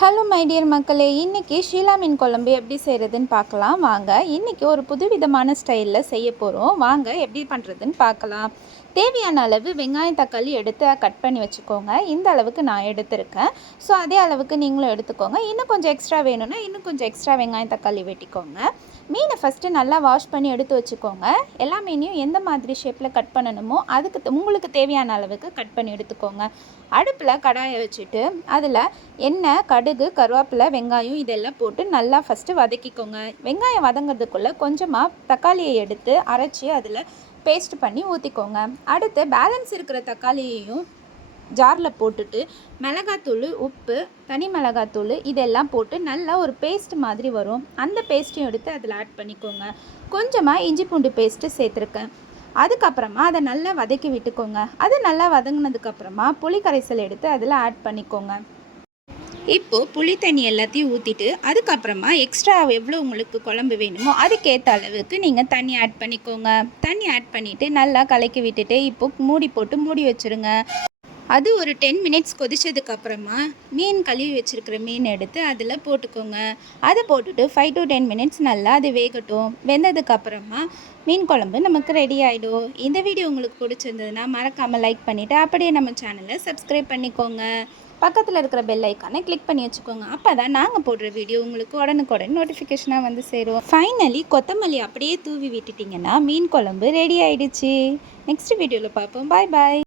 Hello my dear மக்களே, இன்றைக்கி ஷீலா மீன் குழம்பு எப்படி செய்கிறதுன்னு பார்க்கலாம் வாங்க. இன்றைக்கி ஒரு புதுவிதமான ஸ்டைலில் செய்ய போகிறோம். வாங்க எப்படி பண்ணுறதுன்னு பார்க்கலாம். தேவையான அளவு வெங்காயம் தக்காளி எடுத்து கட் பண்ணி வச்சுக்கோங்க. இந்த அளவுக்கு நான் எடுத்திருக்கேன். ஸோ அதே அளவுக்கு நீங்களும் எடுத்துக்கோங்க. இன்னும் கொஞ்சம் எக்ஸ்ட்ரா வேணும்னா இன்னும் கொஞ்சம் எக்ஸ்ட்ரா வெங்காயம் தக்காளி வெட்டிக்கோங்க. மீனை ஃபஸ்ட்டு நல்லா வாஷ் பண்ணி எடுத்து வச்சுக்கோங்க. எல்லா மீனையும் எந்த மாதிரி ஷேப்பில் கட் பண்ணணுமோ அதுக்கு உங்களுக்கு தேவையான அளவுக்கு கட் பண்ணி எடுத்துக்கோங்க. அடுப்பில் கடாயை வச்சுட்டு அதில் எண்ணெய், கடுகு, கருவேப்பிலை, வெங்காயம் இதெல்லாம் போட்டு நல்லா ஃபஸ்ட்டு வதக்கிக்கோங்க. வெங்காயம் வதங்கிறதுக்குள்ளே கொஞ்சமாக தக்காளியை எடுத்து அரைச்சி அதில் பேஸ்ட் பண்ணி ஊற்றிக்கோங்க. அடுத்து பேலன்ஸ் இருக்கிற தக்காளியையும் ஜாரில் போட்டுட்டு மிளகாத்தூள், உப்பு, தனி மிளகாத்தூள் இதெல்லாம் போட்டு நல்லா ஒரு பேஸ்ட் மாதிரி வரும். அந்த பேஸ்ட்டையும் எடுத்து அதில் ஆட் பண்ணிக்கோங்க. கொஞ்சமாக இஞ்சி பூண்டு பேஸ்ட்டு சேர்த்துருக்கேன். அதுக்கப்புறமா அதை நல்லா வதக்கி விட்டுக்கோங்க. அது நல்லா வதங்கினதுக்கப்புறமா புளி கரைசல் எடுத்து அதில் ஆட் பண்ணிக்கோங்க. இப்போது புளி தண்ணி எல்லாத்தையும் ஊற்றிட்டு அதுக்கப்புறமா எக்ஸ்ட்ரா எவ்வளோ உங்களுக்கு குழம்பு வேணுமோ அதுக்கேற்ற அளவுக்கு நீங்கள் தண்ணி ஆட் பண்ணிக்கோங்க. தண்ணி ஆட் பண்ணிவிட்டு நல்லா கலக்கி விட்டுட்டு இப்போது மூடி போட்டு மூடி வச்சுருங்க. அது ஒரு 10 மினிட்ஸ் கொதிச்சதுக்கப்புறமா மீன் கழுவி வச்சுருக்கிற மீன் எடுத்து அதில் போட்டுக்கோங்க. அதை போட்டுட்டு 5 to 10 மினிட்ஸ் நல்லா அது வேகட்டும். வெந்ததுக்கப்புறமா மீன் குழம்பு நமக்கு ரெடி ஆகிடும். இந்த வீடியோ உங்களுக்கு பிடிச்சிருந்ததுன்னா மறக்காமல் லைக் பண்ணிவிட்டு அப்படியே நம்ம சேனலை சப்ஸ்கிரைப் பண்ணிக்கோங்க. பக்கத்தில் இருக்கிற பெல் ஐக்கானை கிளிக் பண்ணி வச்சுக்கோங்க. அப்போ தான் நாங்கள் போடுற வீடியோ உங்களுக்கு உடனுக்குடன் நோட்டிஃபிகேஷனாக வந்து சேரும். ஃபைனலி கொத்தமல்லி அப்படியே தூவி விட்டுட்டிங்கன்னா மீன் குழம்பு ரெடி ஆகிடுச்சு. நெக்ஸ்ட் வீடியோவில் பார்ப்போம். பாய் பாய்.